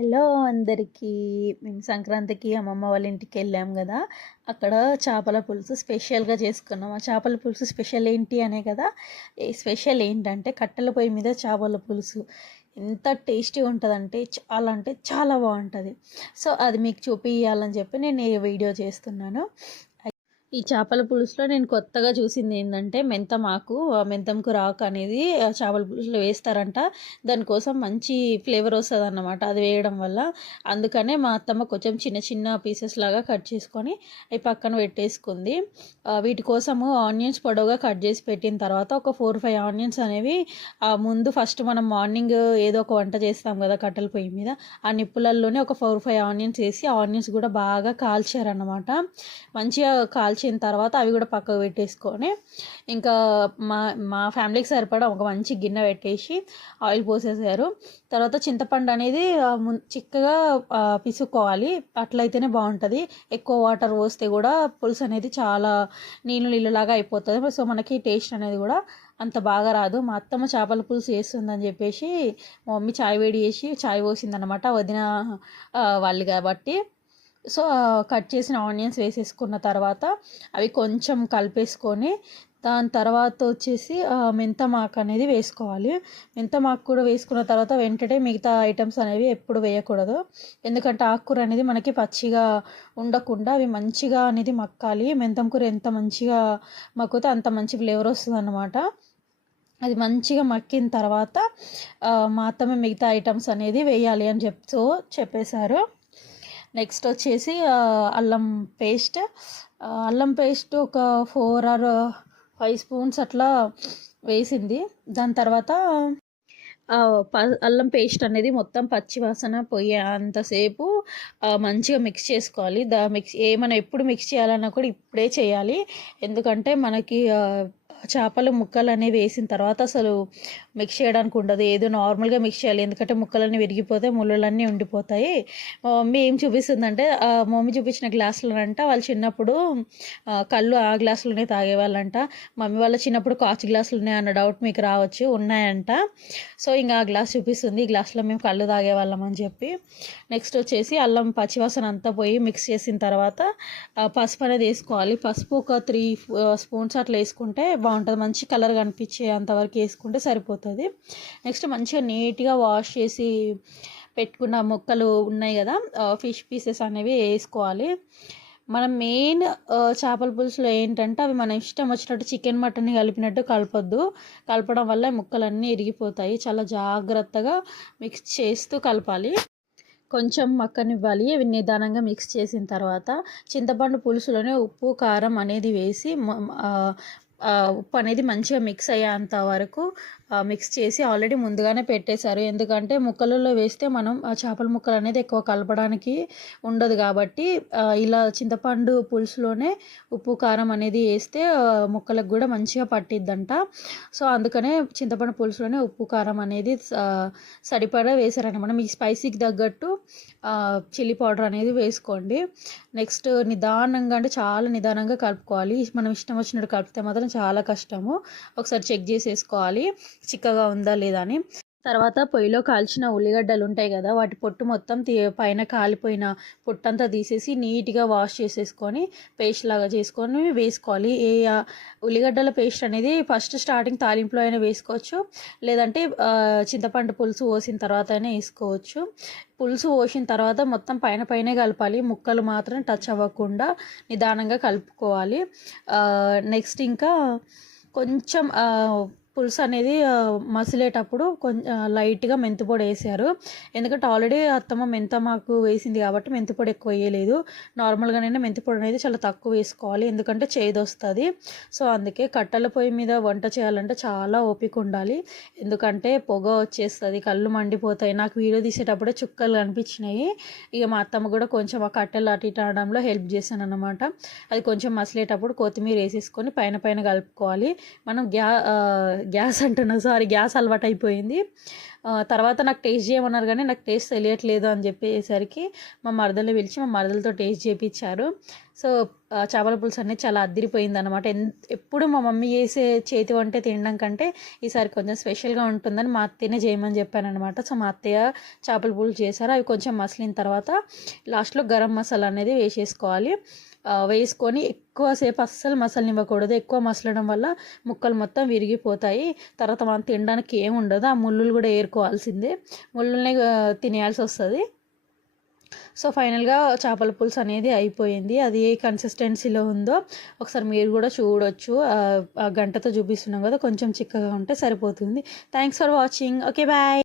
Hello అందరికీ. మేము సంక్రాంతికి అమ్మమ్మ వాళ్ళ ఇంటికి వెళ్ళాం కదా. అక్కడ చేపల పులుసు స్పెషల్గా చేసుకున్నాం. ఆ చేపల పులుసు స్పెషల్ ఏంటి అనే కదా. ఈ స్పెషల్ ఏంటంటే కట్టెల పొయ్యి మీద చేపల పులుసు ఎంత టేస్టీ ఉంటుందంటే అంటే చాలా బాగుంటుంది. సో అది మీకు చూపించాలని చెప్పి నేను ఈ వీడియో చేస్తున్నాను. ఈ చేపల పులుసులో నేను కొత్తగా చూసింది ఏంటంటే మెంతమాకు, మెంతం కూరాకు అనేది చేపల పులుసులో వేస్తారంట. దానికోసం మంచి ఫ్లేవర్ వస్తుంది అన్నమాట అది వేయడం వల్ల. అందుకనే మా అత్తమ్మ కొంచెం చిన్న చిన్న పీసెస్ లాగా కట్ చేసుకొని అవి పక్కన పెట్టేసుకుంది. వీటి కోసము ఆనియన్స్ పొడవుగా కట్ చేసి పెట్టిన తర్వాత ఒక 4-5 ఆనియన్స్ అనేవి ముందు ఫస్ట్ మనం మార్నింగ్ ఏదో ఒక వంట చేస్తాం కదా కట్టెల పొయ్యి మీద, ఆ నిప్పులల్లోనే ఒక 4-5 ఆనియన్స్ వేసి ఆనియన్స్ కూడా బాగా కాల్చారన్నమాట. మంచిగా కాల్చిన తర్వాత అవి కూడా పక్కకు పెట్టేసుకొని ఇంకా మా మా ఫ్యామిలీకి సరిపడా ఒక మంచి గిన్నె పెట్టేసి ఆయిల్ పోసేసారు. తర్వాత చింతపండు అనేది చిక్కగా పిసుకోవాలి, అట్లయితేనే బాగుంటుంది. ఎక్కువ వాటర్ పోస్తే కూడా పులుసు అనేది చాలా నీళ్ళలాగా అయిపోతుంది. సో మనకి టేస్ట్ అనేది కూడా అంత బాగా రాదు. మా అత్తమ్మ చేపల పులుసు వేస్తుందని చెప్పేసి మా మమ్మీ చాయ్ వేడి చేసి చాయ్ పోసిందనమాట, వదిన వాళ్ళు కాబట్టి. సో కట్ చేసిన ఆనియన్స్ వేసేసుకున్న తర్వాత అవి కొంచెం కలిపేసుకొని దాని తర్వాత వచ్చేసి మెంతమాకు అనేది వేసుకోవాలి. మెంతమాకు కూడా వేసుకున్న తర్వాత వెంటనే మిగతా ఐటమ్స్ అనేవి ఎప్పుడు వేయకూడదు. ఎందుకంటే ఆకుకూర అనేది మనకి పచ్చిగా ఉండకుండా అవి మంచిగా అనేది మక్కాలి. మెంతం కూర ఎంత మంచిగా మక్కితే అంత మంచి ఫ్లేవర్ వస్తుంది అన్నమాట. అది మంచిగా మక్కిన తర్వాత మా అత్తమ్మ మిగతా ఐటమ్స్ అనేది వేయాలి అని చెప్పేశారు. నెక్స్ట్ వచ్చేసి అల్లం పేస్ట్ ఒక 4 or 5 స్పూన్స్ అట్లా వేసింది. దాని తర్వాత అల్లం పేస్ట్ అనేది మొత్తం పచ్చి వాసన పోయే అంతసేపు మంచిగా మిక్స్ చేసుకోవాలి. మనం ఎప్పుడు మిక్స్ చేయాలన్నా కూడా ఇప్పుడే చేయాలి. ఎందుకంటే మనకి చేపలు ముక్కలు అనేవి వేసిన తర్వాత అసలు మిక్స్ చేయడానికి ఉండదు, ఏదో నార్మల్గా మిక్స్ చేయాలి. ఎందుకంటే ముక్కలన్నీ విరిగిపోతే ముళ్ళలన్నీ ఉండిపోతాయి. మా మమ్మీ ఏం చూపిస్తుందంటే మా మమ్మీ చూపించిన గ్లాసులోనంట వాళ్ళు చిన్నప్పుడు కళ్ళు ఆ గ్లాసులోనే తాగేవాళ్ళంట. మమ్మీ వాళ్ళ చిన్నప్పుడు కాచు గ్లాసులు ఉన్నాయన్న డౌట్ మీకు రావచ్చు, ఉన్నాయంట. సో ఇంకా ఆ గ్లాస్ చూపిస్తుంది, ఈ గ్లాస్లో మేము కళ్ళు తాగేవాళ్ళం అని చెప్పి. నెక్స్ట్ వచ్చేసి అల్లం పచ్చివాసన అంతా పోయి మిక్స్ చేసిన తర్వాత పసుపు అనేది వేసుకోవాలి. పసుపు ఒక 3 స్పూన్స్ అట్లా వేసుకుంటే బాగుంటుంది, మంచి కలర్ కనిపించే అంతవరకు వేసుకుంటే సరిపోతుంది. నెక్స్ట్ మంచిగా నీట్గా వాష్ చేసి పెట్టుకున్న ముక్కలు ఉన్నాయి కదా, ఫిష్ పీసెస్ అనేవి వేసుకోవాలి. మనం మెయిన్ చేపల పులుసులో ఏంటంటే అవి మన ఇష్టం వచ్చినట్టు చికెన్ మటన్ కలిపినట్టు కలపడం వల్ల ముక్కలన్నీ ఇరిగిపోతాయి. చాలా జాగ్రత్తగా మిక్స్ చేస్తూ కలపాలి. కొంచెం మక్కనివ్వాలి. ఇవి నిదానంగా మిక్స్ చేసిన తర్వాత చింతపండు పులుసులోనే ఉప్పు కారం అనేది వేసి ఉప్పు అనేది మంచిగా మిక్స్ అయ్యేంత వరకు మిక్స్ చేసి ఆల్రెడీ ముందుగానే పెట్టేశారు. ఎందుకంటే ముక్కలలో వేస్తే మనం చేపల ముక్కలు అనేది ఎక్కువ కలపడానికి ఉండదు కాబట్టి ఇలా చింతపండు పులుసులోనే ఉప్పు కారం అనేది వేస్తే ముక్కలకు కూడా మంచిగా పట్టిద్దంట. సో అందుకనే చింతపండు పులుసులోనే ఉప్పు కారం అనేది సరిపడా వేసారనమాట. మీ స్పైసీకి తగ్గట్టు చిల్లీ పౌడర్ అనేది వేసుకోండి. నెక్స్ట్ నిదానంగా, అంటే చాలా నిదానంగా కలుపుకోవాలి. మనం ఇష్టం వచ్చినట్టు కలిపితే మాత్రం చాలా కష్టము. ఒకసారి చెక్ చేసేసుకోవాలి చిక్కగా ఉందా లేదా అని. తర్వాత పొయ్యిలో కాల్చిన ఉల్లిగడ్డలు ఉంటాయి కదా, వాటి పొట్టు మొత్తం పైన కాలిపోయిన పొట్టంతా తీసేసి నీట్గా వాష్ చేసేసుకొని పేస్ట్ లాగా చేసుకొని వేసుకోవాలి. ఉల్లిగడ్డల పేస్ట్ అనేది ఫస్ట్ స్టార్టింగ్ తాలింపులో అయినా వేసుకోవచ్చు, లేదంటే చింతపండు పులుసు పోసిన తర్వాత అయినా వేసుకోవచ్చు. పులుసు పోసిన తర్వాత మొత్తం పైనే కలపాలి, ముక్కలు మాత్రం టచ్ అవ్వకుండా నిదానంగా కలుపుకోవాలి. నెక్స్ట్ ఇంకా కొంచెం పులుసు అనేది మసిలేటప్పుడు కొంచెం లైట్గా మెంతిపొడి వేసారు. ఎందుకంటే ఆల్రెడీ అత్తమ్మ మెంతమాకు వేసింది కాబట్టి మెంతిపొడి ఎక్కువ వేయలేదు. నార్మల్గానైనా మెంతిపొడి అనేది చాలా తక్కువ వేసుకోవాలి, ఎందుకంటే చేదు వస్తుంది. సో అందుకే కట్టెల పొయ్యి మీద వంట చేయాలంటే చాలా ఓపిక ఉండాలి. ఎందుకంటే పొగ వచ్చేస్తుంది, కళ్ళు మండిపోతాయి. నాకు వీడియో తీసేటప్పుడే చుక్కలు కనిపించినాయి. ఇక మా అత్తమ్మ కూడా కొంచెం ఆ కట్టెలు అటు ఇటు అనడంలో హెల్ప్ చేశాను అనమాట. అది కొంచెం మసిలేటప్పుడు కొత్తిమీర వేసేసుకొని పైన కలుపుకోవాలి. మనం గ్యాస్ అలవాటు అయిపోయింది. తర్వాత నాకు టేస్ట్ చేయమన్నారు కానీ నాకు టేస్ట్ తెలియట్లేదు అని చెప్పేసరికి మా మరదలు పిలిచి మా మరదలతో టేస్ట్ చేయించారు. సో చేపల పులుసు అనేది చాలా అదిరిపోయిందనమాట. ఎప్పుడు మా మమ్మీ చేసే చేతి వంట తినడం కంటే ఈసారి కొంచెం స్పెషల్గా ఉంటుందని మా అత్తయ్యనే చేయమని చెప్పాననమాట. సో మా అత్తయ్య చేపల పులుసు చేశారు. అవి కొంచెం మసిలిన తర్వాత లాస్ట్లో గరం మసాలా అనేది వేసేసుకోవాలి. వేసుకొని ఎక్కువసేపు అస్సలు మసలనివ్వకూడదు. ఎక్కువ మసలడం వల్ల ముక్కలు మొత్తం విరిగిపోతాయి. తర్వాత మనం తినడానికి ఏమి ఉండదు. ఆ ముళ్ళులు కూడా ఏరుకోవాల్సిందే, ముళ్ళునే తినేయాల్సి వస్తుంది. సో ఫైనల్గా చేపల పులుసు అనేది అయిపోయింది. అది ఏ కన్సిస్టెన్సీలో ఉందో ఒకసారి మీరు కూడా చూడొచ్చు. ఆ గంటతో చూపిస్తున్నాం కదా, కొంచెం చిక్కగా ఉంటే సరిపోతుంది. Thanks for watching. Okay, bye.